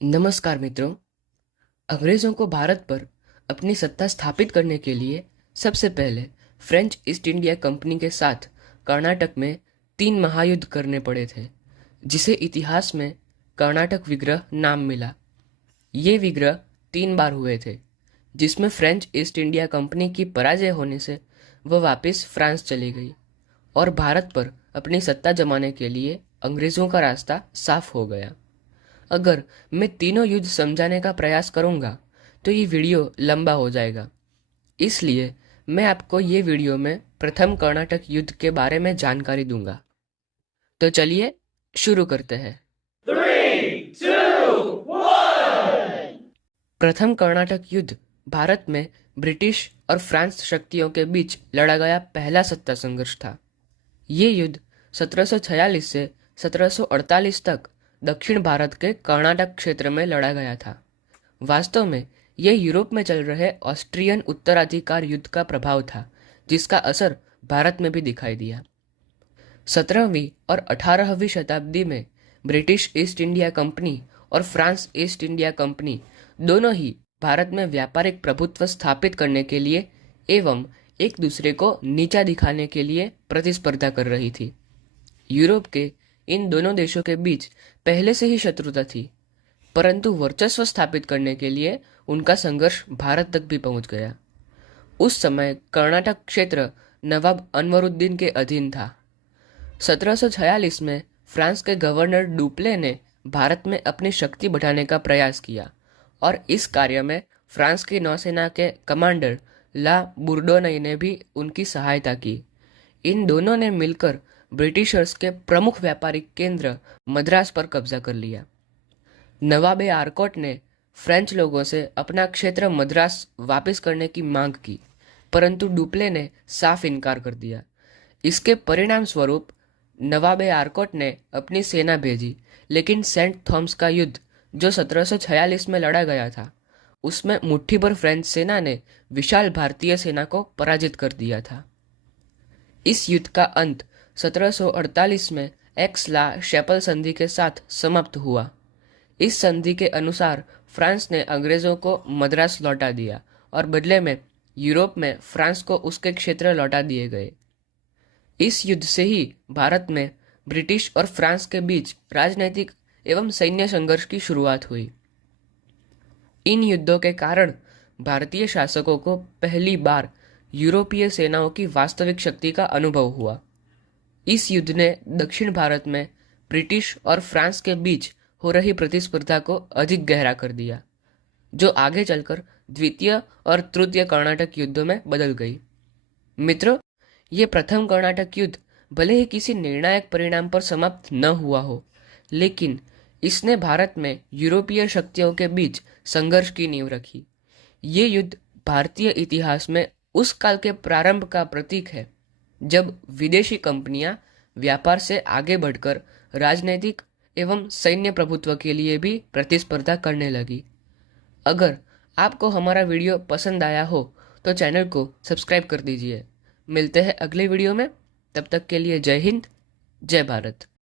नमस्कार मित्रों। अंग्रेजों को भारत पर अपनी सत्ता स्थापित करने के लिए सबसे पहले फ्रेंच ईस्ट इंडिया कंपनी के साथ कर्नाटक में 3 महायुद्ध करने पड़े थे, जिसे इतिहास में कर्नाटक विग्रह नाम मिला। ये विग्रह 3 बार हुए थे, जिसमें फ्रेंच ईस्ट इंडिया कंपनी की पराजय होने से वह वापस फ्रांस चली गई और भारत पर अपनी सत्ता जमाने के लिए अंग्रेजों का रास्ता साफ हो गया। अगर मैं तीनों युद्ध समझाने का प्रयास करूंगा तो ये वीडियो लंबा हो जाएगा, इसलिए मैं आपको ये वीडियो में प्रथम कर्नाटक युद्ध के बारे में जानकारी दूंगा। तो चलिए शुरू करते हैं। 3, 2, 1. प्रथम कर्नाटक युद्ध भारत में ब्रिटिश और फ्रांस शक्तियों के बीच लड़ा गया पहला सत्ता संघर्ष था। ये युद्ध 1746 से 1748 तक दक्षिण भारत के कर्नाटक क्षेत्र में लड़ा गया था। वास्तव में यह यूरोप में चल रहे ऑस्ट्रियन उत्तराधिकार युद्ध का प्रभाव था, जिसका असर भारत में भी दिखाई दिया। 17वीं और 18वीं शताब्दी में ब्रिटिश ईस्ट इंडिया कंपनी और फ्रांस ईस्ट इंडिया कंपनी दोनों ही भारत में व्यापारिक प्रभुत्व स्थापित करने के लिए एवं एक दूसरे को नीचा दिखाने के लिए प्रतिस्पर्धा कर रही थी। यूरोप के इन दोनों देशों के बीच पहले से ही शत्रुता थी, परंतु वर्चस्व स्थापित करने के लिए उनका संघर्ष भारत तक भी पहुंच गया। उस समय कर्नाटक क्षेत्र नवाब अनवरुद्दीन के अधीन था। 1746 में फ्रांस के गवर्नर डुप्ले ने भारत में अपनी शक्ति बढ़ाने का प्रयास किया और इस कार्य में फ्रांस की नौसेना के कमांडर ला बुर्डोनई ने भी उनकी सहायता की। इन दोनों ने मिलकर ब्रिटिशर्स के प्रमुख व्यापारिक केंद्र मद्रास पर कब्जा कर लिया। नवाबे आरकोट ने फ्रेंच लोगों से अपना क्षेत्र मद्रास वापस करने की मांग की, परंतु डुप्ले ने साफ इनकार कर दिया। इसके परिणाम स्वरूप नवाबे आरकोट ने अपनी सेना भेजी, लेकिन सेंट थॉमस का युद्ध जो 1746 में लड़ा गया था, उसमें मुट्ठी भर फ्रेंच सेना ने विशाल भारतीय सेना को पराजित कर दिया था। इस युद्ध का अंत 1748 में एक्स-ला शैपल संधि के साथ समाप्त हुआ। इस संधि के अनुसार फ्रांस ने अंग्रेजों को मद्रास लौटा दिया और बदले में यूरोप में फ्रांस को उसके क्षेत्र लौटा दिए गए। इस युद्ध से ही भारत में ब्रिटिश और फ्रांस के बीच राजनीतिक एवं सैन्य संघर्ष की शुरुआत हुई। इन युद्धों के कारण भारतीय शासकों को पहली बार यूरोपीय सेनाओं की वास्तविक शक्ति का अनुभव हुआ। इस युद्ध ने दक्षिण भारत में ब्रिटिश और फ्रांस के बीच हो रही प्रतिस्पर्धा को अधिक गहरा कर दिया, जो आगे चलकर द्वितीय और तृतीय कर्नाटक युद्धों में बदल गई। मित्रों, ये प्रथम कर्नाटक युद्ध भले ही किसी निर्णायक परिणाम पर समाप्त न हुआ हो, लेकिन इसने भारत में यूरोपीय शक्तियों के बीच संघर्ष की नींव रखी। ये युद्ध भारतीय इतिहास में उस काल के प्रारंभ का प्रतीक है जब विदेशी कंपनियां व्यापार से आगे बढ़कर राजनीतिक एवं सैन्य प्रभुत्व के लिए भी प्रतिस्पर्धा करने लगी। अगर आपको हमारा वीडियो पसंद आया हो तो चैनल को सब्सक्राइब कर दीजिए। मिलते हैं अगले वीडियो में, तब तक के लिए जय हिंद, जय भारत।